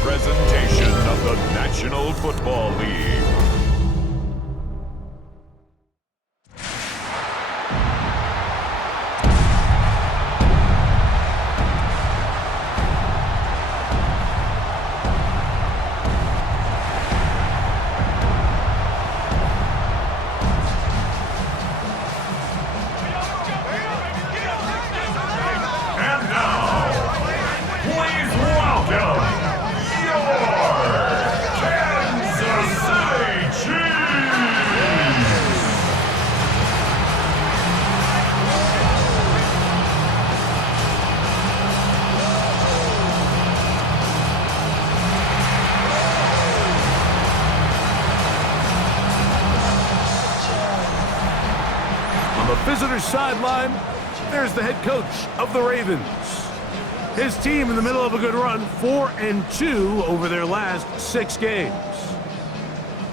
presentation of the National Football League. Visitor's sideline, there's the head coach of the Ravens. His team in the middle of a good run, 4-2 over their last 6 games.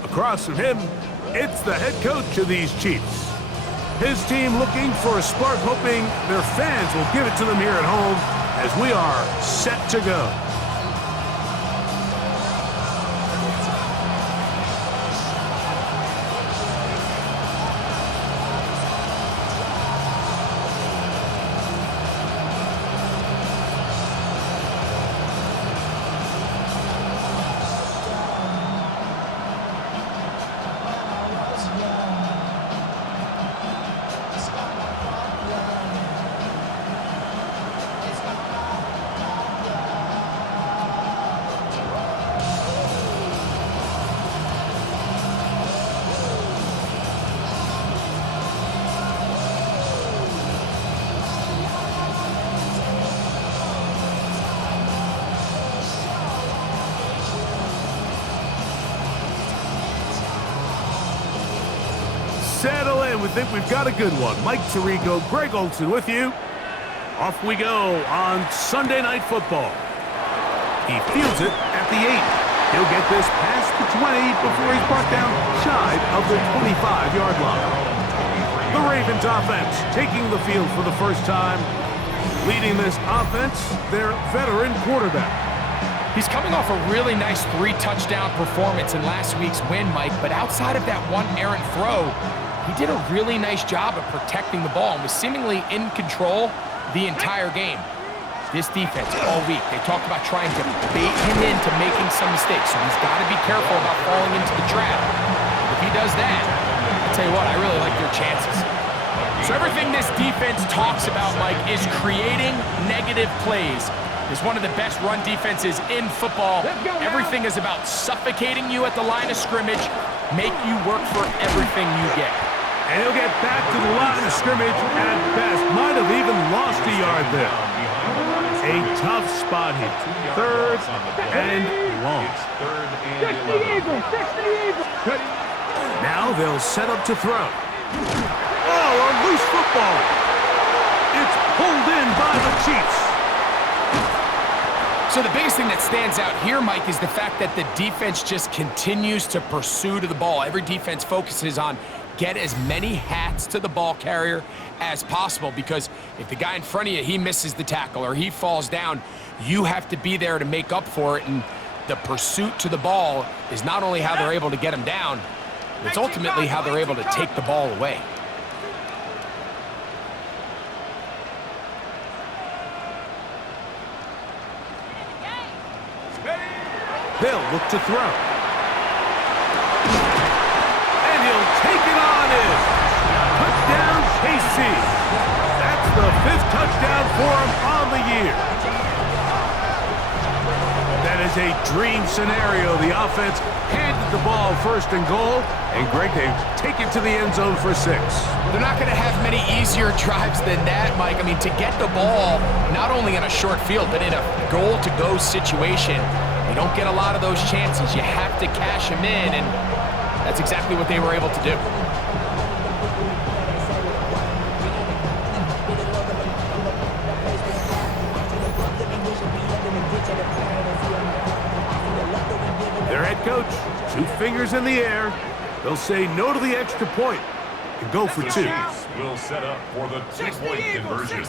Across from him, it's the head coach of these Chiefs. His team looking for a spark, hoping their fans will give it to them here at home as we are set to go. Settle in. We think we've got a good one. Mike Tirico, Greg Olsen with you. Off we go on Sunday Night Football. He fields it at the 8. He'll get this past the 20 before he's brought down shy of the 25-yard line. The Ravens offense taking the field for the first time. Leading this offense, their veteran quarterback. He's coming off a really nice 3-touchdown performance in last week's win, Mike, but outside of that one errant throw, he did a really nice job of protecting the ball and was seemingly in control the entire game. This defense all week, they talked about trying to bait him into making some mistakes, so he's got to be careful about falling into the trap. If he does that, I'll tell you what, I really like their chances. So everything this defense talks about, Mike, is creating negative plays. Is one of the best run defenses in football. Everything is about suffocating you at the line of scrimmage, make you work for everything you get. And he'll get back to the line of scrimmage at best. Might have even lost a yard there. A tough spot here. 3rd and long. Now they'll set up to throw. Oh, a loose football. It's pulled in by the Chiefs. So the biggest thing that stands out here, Mike, is the fact that the defense just continues to pursue to the ball. Every defense focuses on get as many hats to the ball carrier as possible, because if the guy in front of you, he misses the tackle or he falls down, you have to be there to make up for it. And the pursuit to the ball is not only how they're able to get him down, it's ultimately how they're able to take the ball away. They'll look to throw. And he'll take it on in. Touchdown, KC. That's the 5th touchdown for him on the year. That is a dream scenario. The offense handed the ball 1st and goal. And Greg, they take it to the end zone for 6. They're not going to have many easier drives than that, Mike. I mean, to get the ball not only in a short field, but in a goal-to-go situation, you don't get a lot of those chances. You have to cash them in, and that's exactly what they were able to do. Their head coach, 2 fingers in the air. They'll say no to the extra point and go for 2. Chiefs will set up for the 2-point conversion.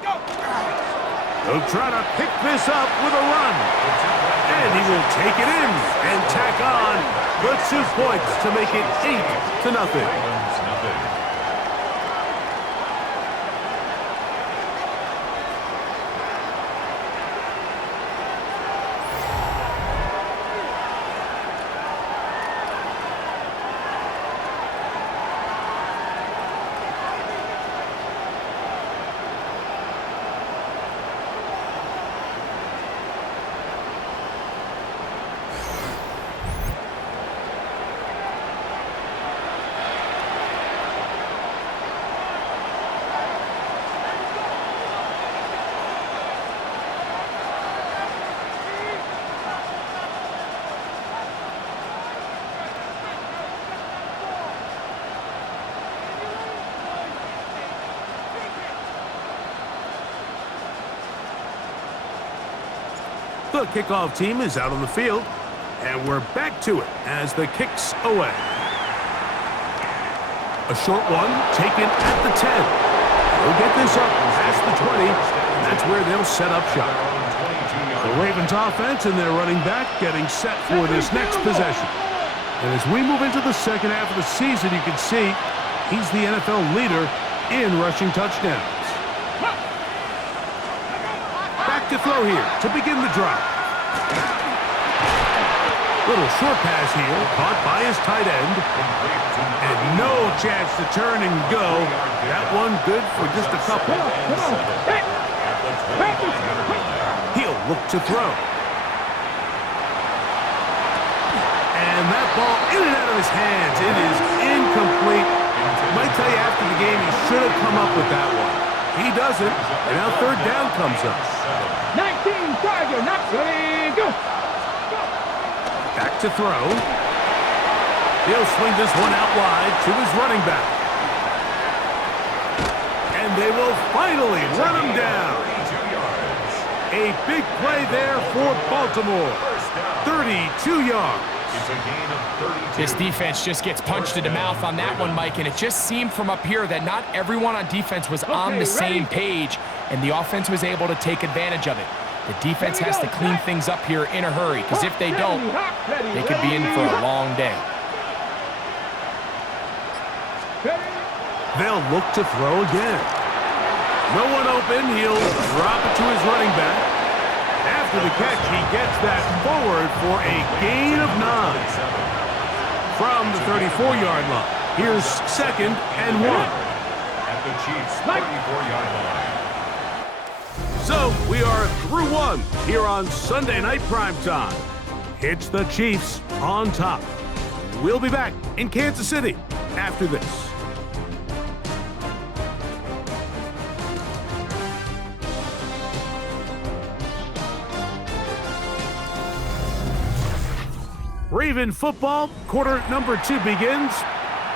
He'll try to pick this up with a run. And he will take it in and tack on the 2 points to make it 8-0. The kickoff team is out on the field, and we're back to it as the kick's away. A short one taken at the 10. They'll get this up past the 20, and that's where they'll set up shop. The Ravens offense and their running back getting set for this next possession. And as we move into the second half of the season, you can see he's the NFL leader in rushing touchdowns. Back to throw here to begin the drive. Little short pass here, caught by his tight end. And no chance to turn and go. That one good for just a couple. He'll look to throw. And that ball in and out of his hands. It is incomplete. Might tell you after the game he should have come up with that one. He doesn't, and now third down comes up. 19, Charger, not ready, go! Back to throw. He'll swing this one out wide to his running back. And they will finally run him down. A big play there for Baltimore. 32 yards. This defense just gets punched in the mouth on that one, Mike, and it just seemed from up here that not everyone on defense was on the same page, and the offense was able to take advantage of it. The defense has to clean things up here in a hurry, because if they don't, they could be in for a long day. They'll look to throw again. No one open. He'll drop it to his running back. After the catch, he gets that forward for a gain of 9. From the 34-yard line. Here's 2nd and 1. At the Chiefs' 34-yard line. So we are through one here on Sunday Night Primetime. It's the Chiefs on top. We'll be back in Kansas City after this. Raven football, quarter number 2 begins.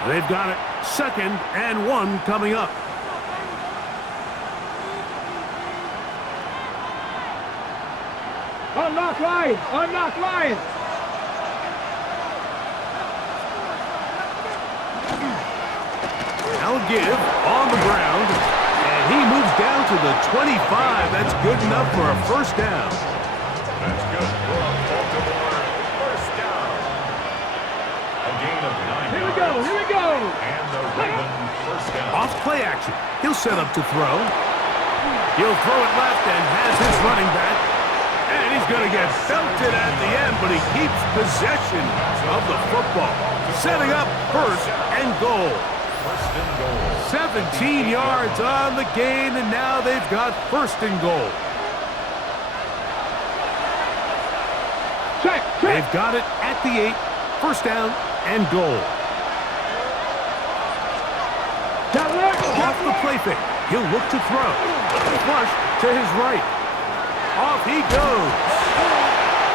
They've got it 2nd and 1 coming up. Unlock Lions, unlock Lions! Now give on the ground, and he moves down to the 25. That's good enough for a first down. That's good for a Baltimore first down. A gain of 9 Here we yards. go, here we go! And the Raven first down. Off play action. He'll set up to throw. He'll throw it left and has his running back. And he's going to get belted at the end, but he keeps possession of the football. Setting up first and goal. First and goal. 17 yards on the gain, and now they've got first and goal. Check, check! They've got it at the 8. First down and goal. Off the play fake. He'll look to throw. Flush to his right. Off he goes.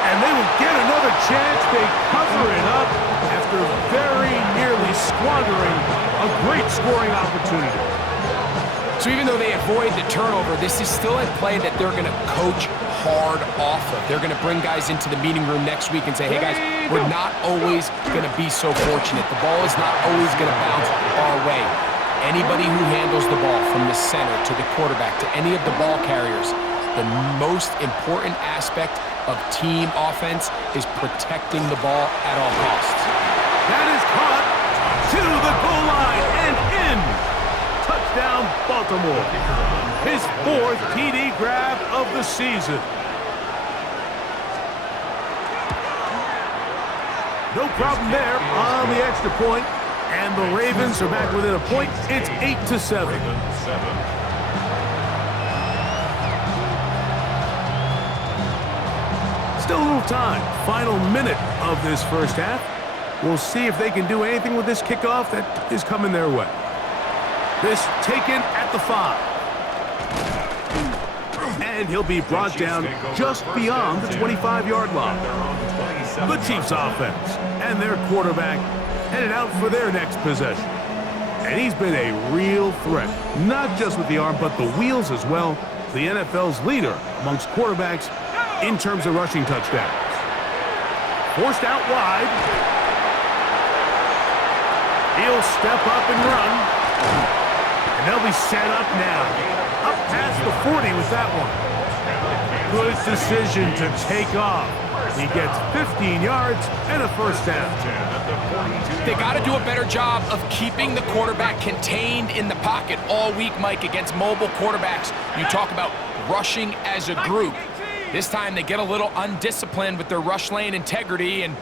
And they will get another chance. They cover it up after very nearly squandering a great scoring opportunity. So even though they avoid the turnover, this is still a play that they're going to coach hard off of. They're going to bring guys into the meeting room next week and say, hey, guys, we're not always going to be so fortunate. The ball is not always going to bounce our way. Anybody who handles the ball from the center to the quarterback to any of the ball carriers, the most important aspect of team offense is protecting the ball at all costs. That is caught to the goal line and in. Touchdown, Baltimore. His 4th TD grab of the season. No problem there on the extra point. And the Ravens are back within a point. It's 8-7. Still a little time. Final minute of this first half. We'll see if they can do anything with this kickoff that is coming their way. This taken at the 5. And he'll be brought down just beyond the 25-yard line. The Chiefs offense and their quarterback headed out for their next possession. And he's been a real threat, not just with the arm, but the wheels as well. The NFL's leader amongst quarterbacks in terms of rushing touchdowns. Forced out wide. He'll step up and run. And they'll be set up now. Up past the 40 with that one. Good decision to take off. He gets 15 yards and a first down. They got to do a better job of keeping the quarterback contained in the pocket all week, Mike, against mobile quarterbacks. You talk about rushing as a group. This time they get a little undisciplined with their rush lane integrity, and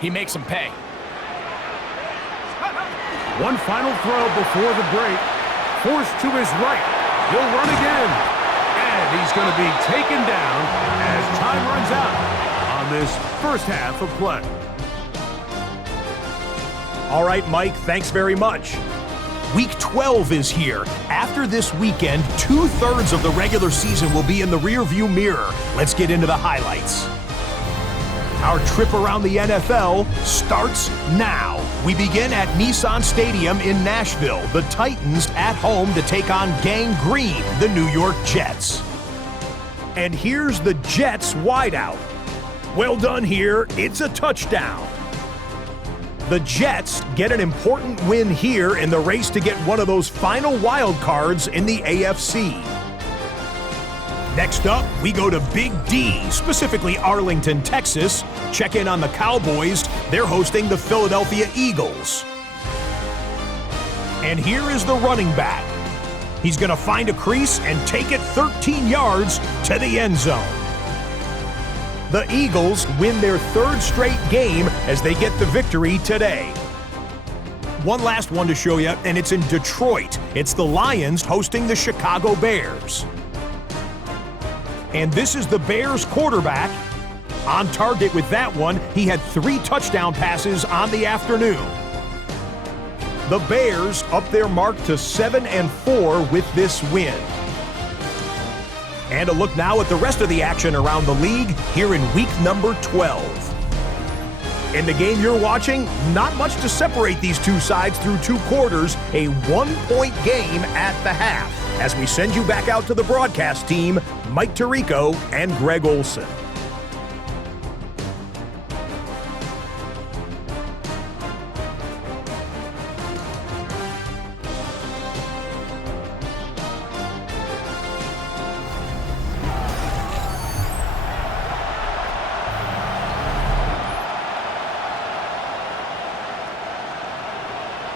he makes them pay. One final throw before the break. Forced to his right. He'll run again. And he's going to be taken down as time runs out on this first half of play. All right, Mike, thanks very much. Week 12 is here. After this weekend, 2/3 of the regular season will be in the rearview mirror. Let's get into the highlights. Our trip around the NFL starts now. We begin at Nissan Stadium in Nashville. The Titans at home to take on Gang Green, the New York Jets. And here's the Jets wideout. Well done here. It's a touchdown. The Jets get an important win here in the race to get one of those final wild cards in the AFC. Next up, we go to Big D, specifically Arlington, Texas. Check in on the Cowboys. They're hosting the Philadelphia Eagles. And here is the running back. He's going to find a crease and take it 13 yards to the end zone. The Eagles win their 3rd straight game as they get the victory today. One last one to show you, and it's in Detroit. It's the Lions hosting the Chicago Bears. And this is the Bears quarterback. On target with that one, he had 3 touchdown passes on the afternoon. The Bears up their mark to 7-4 with this win. And a look now at the rest of the action around the league here in week number 12. In the game you're watching, not much to separate these two sides through 2 quarters, a 1-point game at the half. As we send you back out to the broadcast team, Mike Tirico and Greg Olson.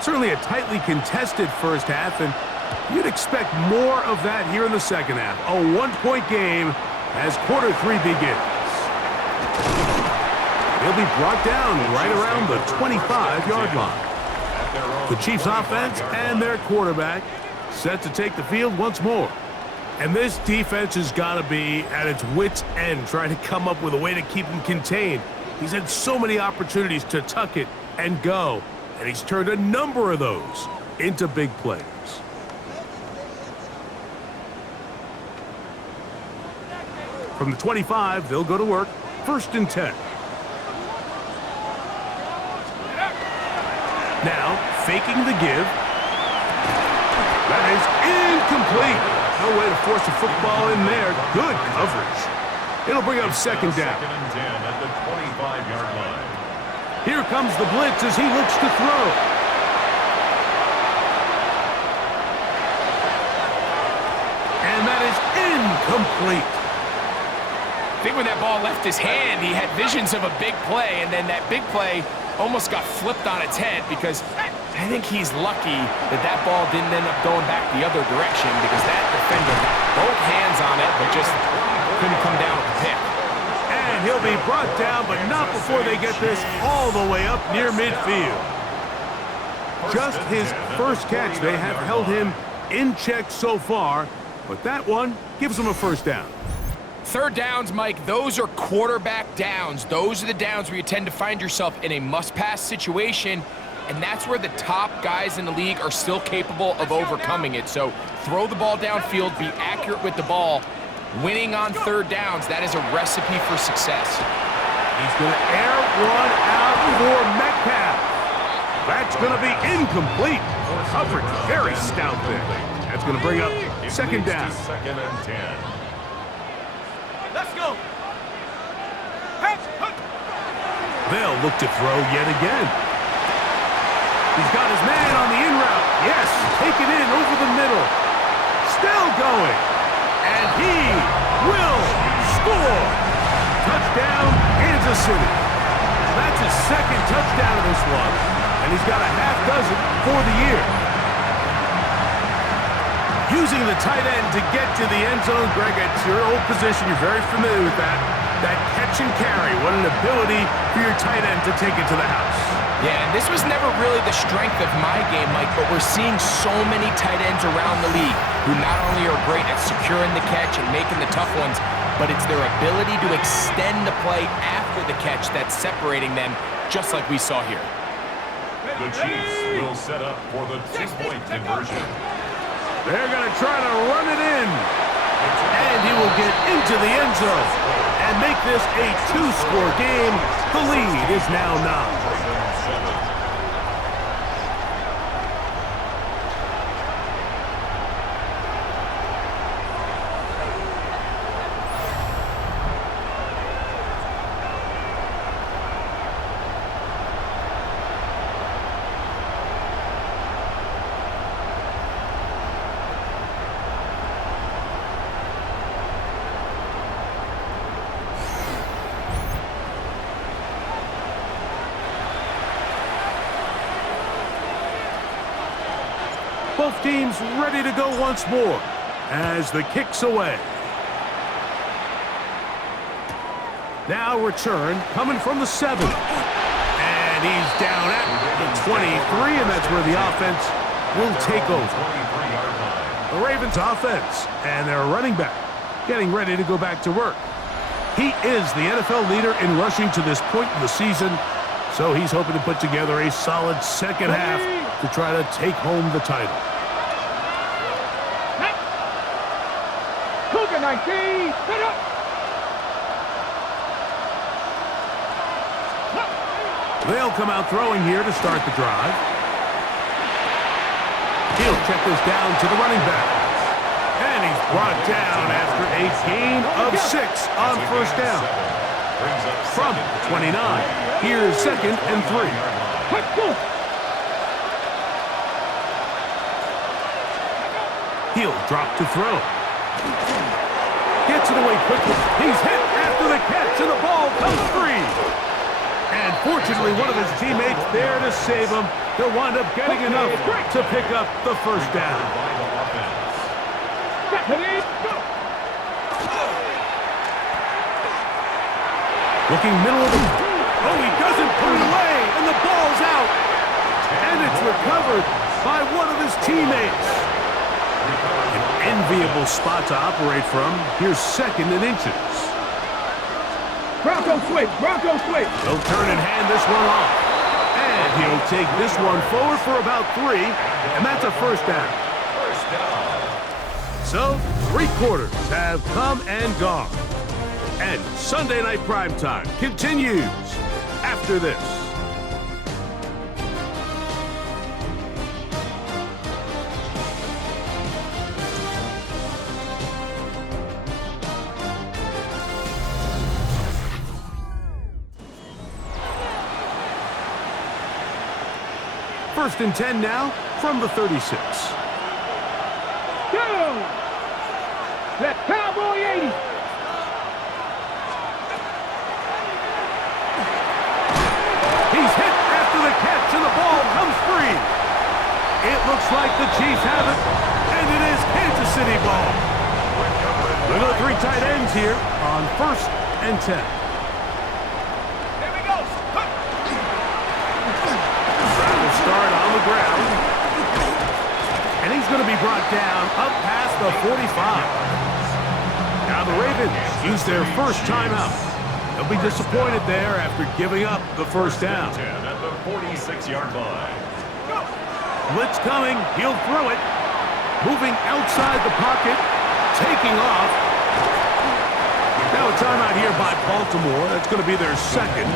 Certainly a tightly contested first half, and you'd expect more of that here in the second half. A 1-point game as quarter 3 begins. He'll be brought down right around the 25-yard line. The Chiefs offense and their quarterback set to take the field once more. And this defense has got to be at its wits' end, trying to come up with a way to keep him contained. He's had so many opportunities to tuck it and go, and he's turned a number of those into big plays. From the 25, they'll go to work. 1st and 10. Now, faking the give. That is incomplete. No way to force a football in there. Good coverage. It'll bring up 2nd down. 2nd and 10 at the 25-yard line. Here comes the blitz as he looks to throw. is incomplete. I think when that ball left his hand, he had visions of a big play, and then that big play almost got flipped on its head because I think he's lucky that that ball didn't end up going back the other direction because that defender got both hands on it but just couldn't come down with the pick. And he'll be brought down, but not before they get this all the way up near midfield. Just his first catch. They have held him in check so far, but that one gives him a first down. Third downs, Mike, those are quarterback downs. Those are the downs where you tend to find yourself in a must-pass situation, and that's where the top guys in the league are still capable of overcoming it. So throw the ball downfield, be accurate with the ball. Winning on third downs, that is a recipe for success. He's going to air one out for Metcalf. That's going to be incomplete. Coverage very stout there. That's going to bring up second down. Second and 10. Let's go. They'll look to throw yet again. He's got his man on the in route. Yes, take it in over the middle. Still going. And he will score. Touchdown, Kansas City. That's his second touchdown of this one. And he's got a half dozen for the year. Using the tight end to get to the end zone, Greg, it's your old position. You're very familiar with that. That catch and carry. What an ability for your tight end to take it to the house. Yeah, and this was never really the strength of my game, Mike, but we're seeing so many tight ends around the league who not only are great at securing the catch and making the tough ones, but it's their ability to extend the play after the catch that's separating them, just like we saw here. The Chiefs will set up for the two-point conversion. They're going to try to run it in. And he will get into the end zone and make this a two-score game. The lead is now 9. Both teams ready to go once more as the kick's away. Now return coming from the 7. And he's down at the 23, and that's where the offense will take over. The Ravens offense and their running back getting ready to go back to work. He is the NFL leader in rushing to this point in the season, so he's hoping to put together a solid second half to try to take home the title. Cougar 19, set up. They'll come out throwing here to start the drive. He'll check this down to the running back. And he's brought down after a gain of 6 on first down. From 29, here's second and 3. He'll drop to throw. Gets it away quickly. He's hit after the catch, and the ball comes free. And fortunately, one of his teammates there to save him. He'll wind up getting enough to pick up the first down. Looking middle of the... Oh, he doesn't put it away, and the ball's out. And it's recovered by one of his teammates. An enviable spot to operate from. Here's second and inches. Bronco switch, Bronco switch. He'll turn and hand this one off. And he'll take this one forward for about 3, and that's a first down. So, 3 quarters have come and gone. And Sunday Night Primetime continues after this. First and 10 now from the 36. Go! Let's cowboy 80. He's hit after the catch, and the ball comes free. It looks like the Chiefs have it, and it is Kansas City ball. We've got 3 tight ends here on 1st and 10. Here we go. Trying to start on the ground. And he's going to be brought down up past the 45. Now the Ravens use their first timeout. They'll be disappointed there after giving up the first down. 10 at the 46-yard line. Blitz coming. He'll throw it. Moving outside the pocket. Taking off. Now a timeout here by Baltimore. That's going to be their second.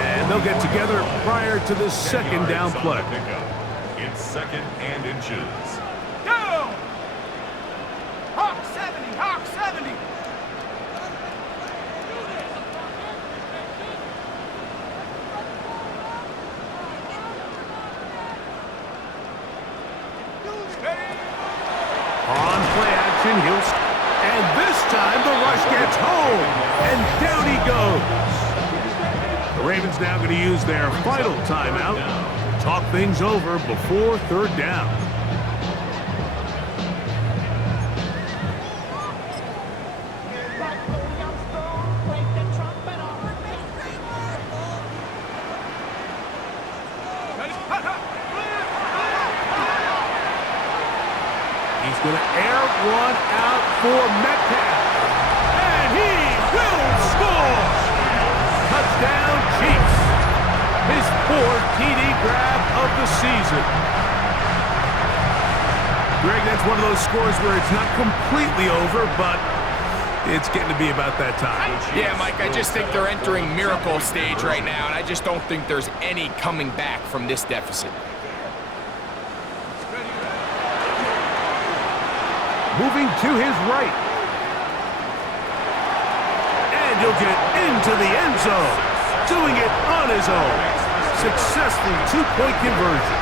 And they'll get together prior to this second down play. It's 2nd and inches. Go! Hawk 70, Hawk 70. On play action, and this time the rush gets home, and down he goes. The Ravens now going to use their final timeout to talk things over before 3rd down. He's going to air one out for Metcalf. And he will score! Touchdown, Chiefs. His 4th TD grab of the season. Greg, that's one of those scores where it's not completely over, but it's getting to be about that time. Yeah, Mike, I just think they're entering miracle stage right now, and I just don't think there's any coming back from this deficit. Moving to his right. And he'll get into the end zone. Doing it on his own. Successful 2-point conversion.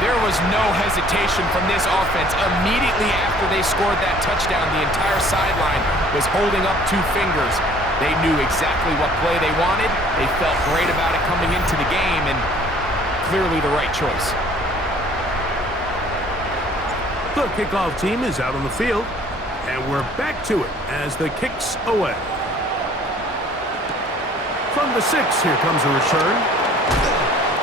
There was no hesitation from this offense. Immediately after they scored that touchdown, the entire sideline was holding up 2 fingers. They knew exactly what play they wanted. They felt great about it coming into the game, and clearly the right choice. The kickoff team is out on the field, and we're back to it as the kick's away. From the 6, here comes a return.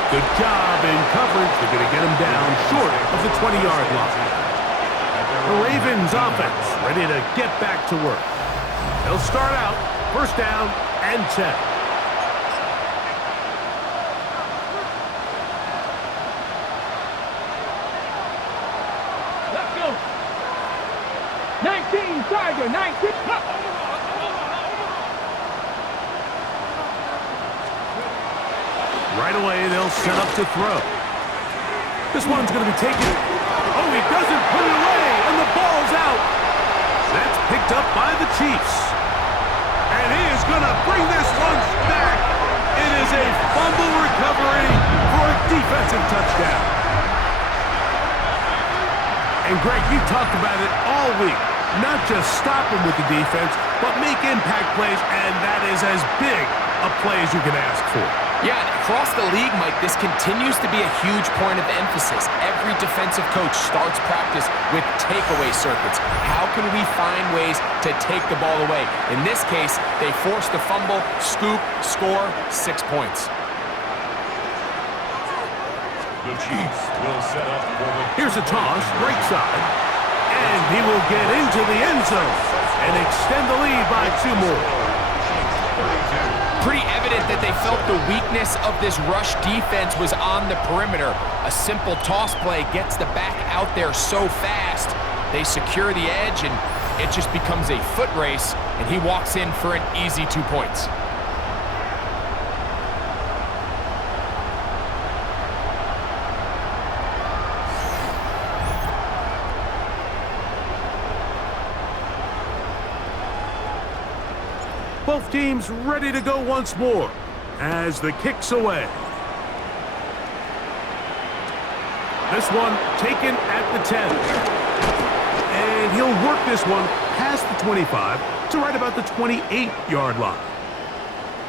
Good job in coverage. They're going to get him down short of the 20-yard line. The Ravens offense ready to get back to work. They'll start out 1st down and 10. Let's go. 19, Tiger, 19. Right away, they'll set up to throw. This one's going to be taken. Oh, he doesn't put it away, and the ball's out. That's picked up by the Chiefs. And he is going to bring this one back. It is a fumble recovery for a defensive touchdown. And Greg, you talked about it all week. Not just stop him with the defense, but make impact plays, and that is as big a play as you can ask for. Yeah, and across the league, Mike, this continues to be a huge point of emphasis. Every defensive coach starts practice with takeaway circuits. How can we find ways to take the ball away? In this case, they forced the fumble, scoop, score, 6 points. The Chiefs will set up for the... Here's a toss, right side. And he will get into the end zone and extend the lead by 2 more. Pretty evident that they felt the weakness of this rush defense was on the perimeter. A simple toss play gets the back out there so fast. They secure the edge, and it just becomes a foot race, and he walks in for an easy 2 points. Both teams ready to go once more as the kick's away. This one taken at the 10. And he'll work this one past the 25 to right about the 28-yard line.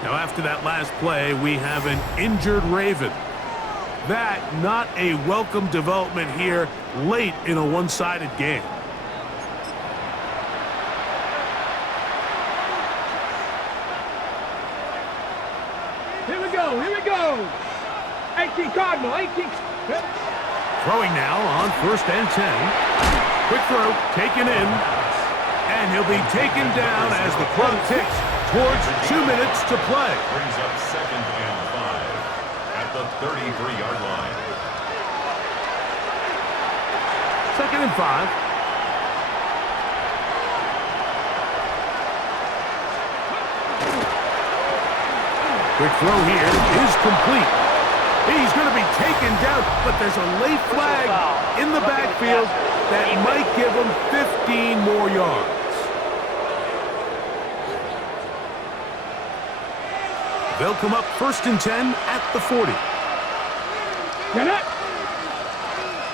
Now, after that last play, we have an injured Raven. That, not a welcome development here late in a one-sided game. Here we go, here we go. 18 Cardinal, 18. Throwing now on 1st and 10. Quick throw, taken in. And he'll be taken down as the clock ticks towards 2 minutes to play. Brings up 2nd and 5 at the 33-yard line. 2nd and 5. Quick throw here is complete. He's going to be taken down, but there's a late flag in the backfield that might give him 15 more yards. They'll come up 1st and 10 at the 40. Get it.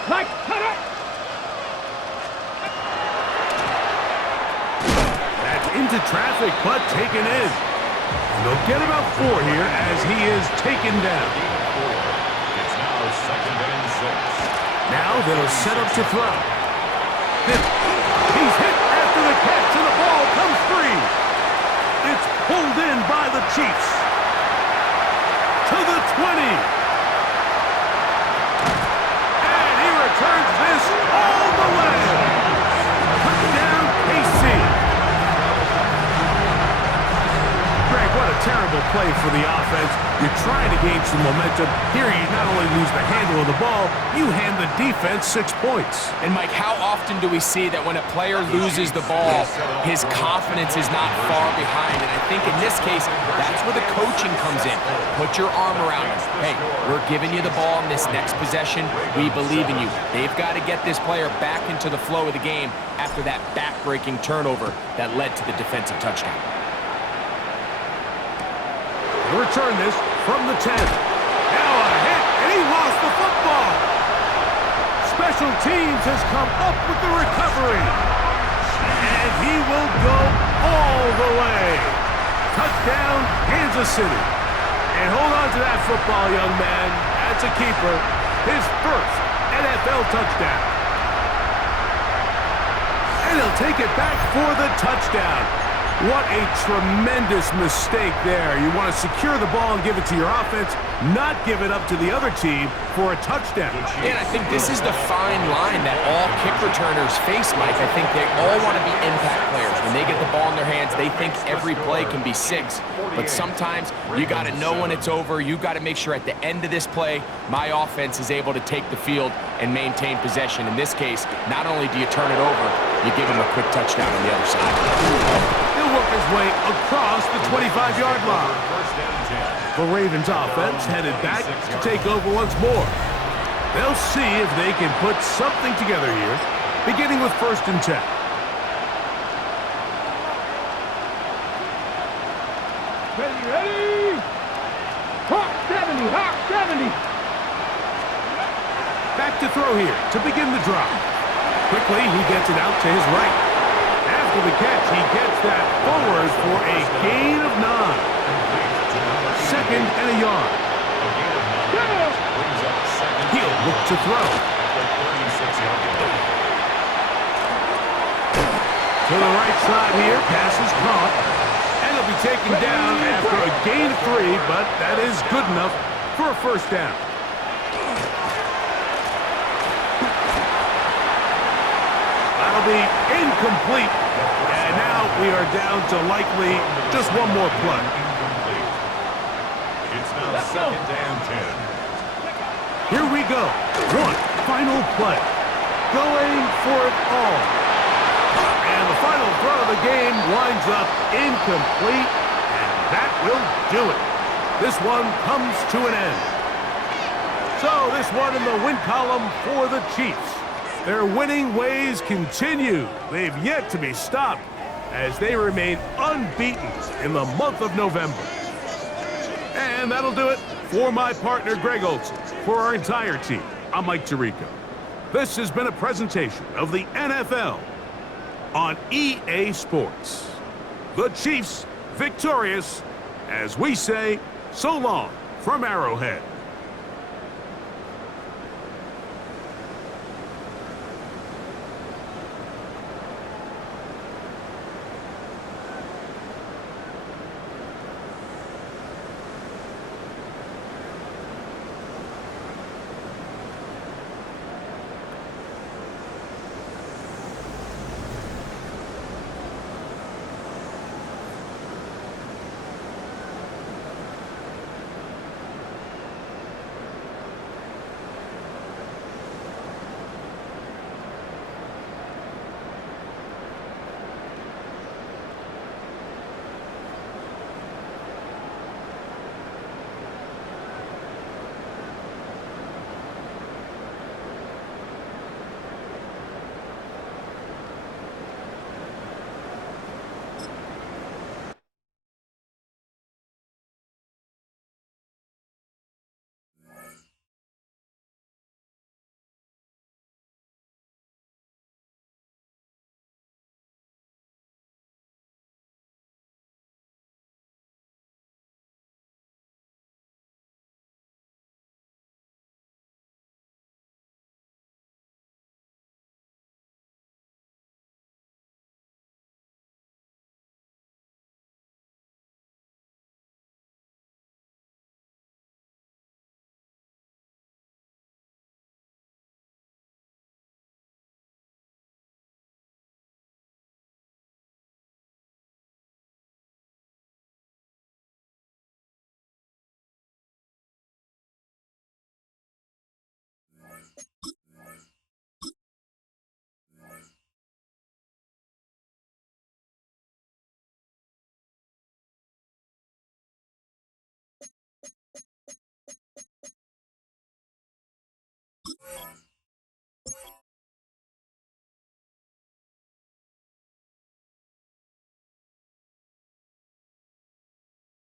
Mike, cut it. That's into traffic, but taken in. And they'll get about 4 here as he is taken down. It's now 2nd and 6. Now they'll set up to throw. He's hit after the catch, and the ball comes free. It's pulled in by the Chiefs. To the 20. And he returns this all the way. Touchdown, KC. Greg, what a terrible play for the offense. You're trying to gain some momentum. Here you not only lose the handle of the ball, you hand the defense 6 points. And Mike, how often do we see that when a player loses the ball, his confidence is not far behind? And I think in this case, that's where the coaching comes in. Put your arm around him. Hey, we're giving you the ball in this next possession. We believe in you. They've got to get this player back into the flow of the game after that back-breaking turnover that led to the defensive touchdown. He'll return this from the 10. Now a hit, and he lost the football. Special teams has come up with the recovery. And he will go all the way. Touchdown, Kansas City. And hold on to that football, young man. That's a keeper. His first NFL touchdown. And he'll take it back for the touchdown. What a tremendous mistake there. You want to secure the ball and give it to your offense, not give it up to the other team for a touchdown. And I think this is the fine line that all kick returners face, Mike. I think they all want to be impact players. When they get the ball in their hands, they think every play can be 6. But sometimes you got to know when it's over. You got to make sure at the end of this play, my offense is able to take the field and maintain possession. In this case, not only do you turn it over, you give them a quick touchdown on the other side. He'll work his way across the 25-yard line. The Ravens offense headed back to take over once more. They'll see if they can put something together here, beginning with 1st and 10. Ready. Hawk 70, Hawk 70. Back to throw here to begin the drive. Quickly, he gets it out to his right. After the catch, he gets that forward for a gain of 9. 2nd and a yard. He'll look to throw. To the right side here, pass is caught. And he'll be taken down after a gain of 3, but that is good enough for a 1st down. That'll be incomplete. And now we are down to likely just one more play. It's now 2nd and 10. Here we go. One final play. Going for it all. And the final throw of the game winds up incomplete. And that will do it. This one comes to an end. So this one in the win column for the Chiefs. Their winning ways continue. They've yet to be stopped as they remain unbeaten in the month of November. And that'll do it for my partner, Greg Olson. For our entire team, I'm Mike Tirico. This has been a presentation of the NFL on EA Sports. The Chiefs victorious as we say so long from Arrowhead.